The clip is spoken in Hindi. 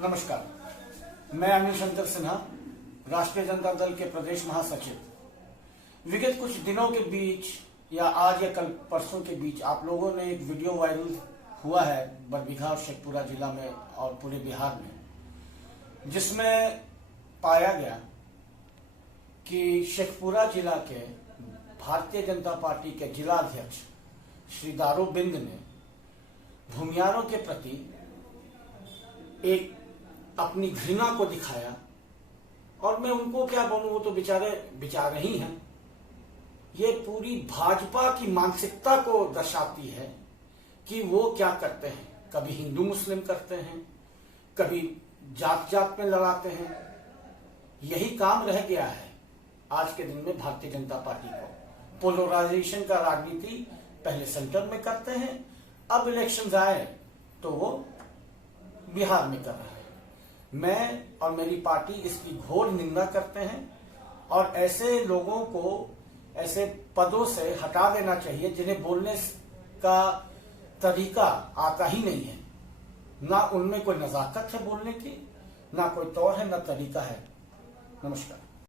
नमस्कार, मैं अनिल शंकर सिन्हा, राष्ट्रीय जनता दल के प्रदेश महासचिव। विगत कुछ दिनों के बीच या आज या कल परसों के बीच आप लोगों ने एक वीडियो वायरल हुआ है बरबीघा और शेखपुरा जिला में और पूरे बिहार में, जिसमें पाया गया कि शेखपुरा जिला के भारतीय जनता पार्टी के जिला अध्यक्ष श्री दारूबिंद ने भूमियारों के प्रति एक अपनी घृणा को दिखाया। और मैं उनको क्या बोलूं, वो तो बेचारे ही हैं। ये पूरी भाजपा की मानसिकता को दर्शाती है कि वो क्या करते हैं। कभी हिंदू मुस्लिम करते हैं, कभी जात जात में लड़ाते हैं। यही काम रह गया है आज के दिन में भारतीय जनता पार्टी को। पोलराइजेशन का राजनीति पहले सेंटर में करते हैं, अब इलेक्शन आए तो वो बिहार में कर रहे हैं। मैं और मेरी पार्टी इसकी घोर निंदा करते हैं और ऐसे लोगों को ऐसे पदों से हटा देना चाहिए जिन्हें बोलने का तरीका आता ही नहीं है। ना उनमें कोई नजाकत है बोलने की, ना कोई तौर है, ना तरीका है। नमस्कार।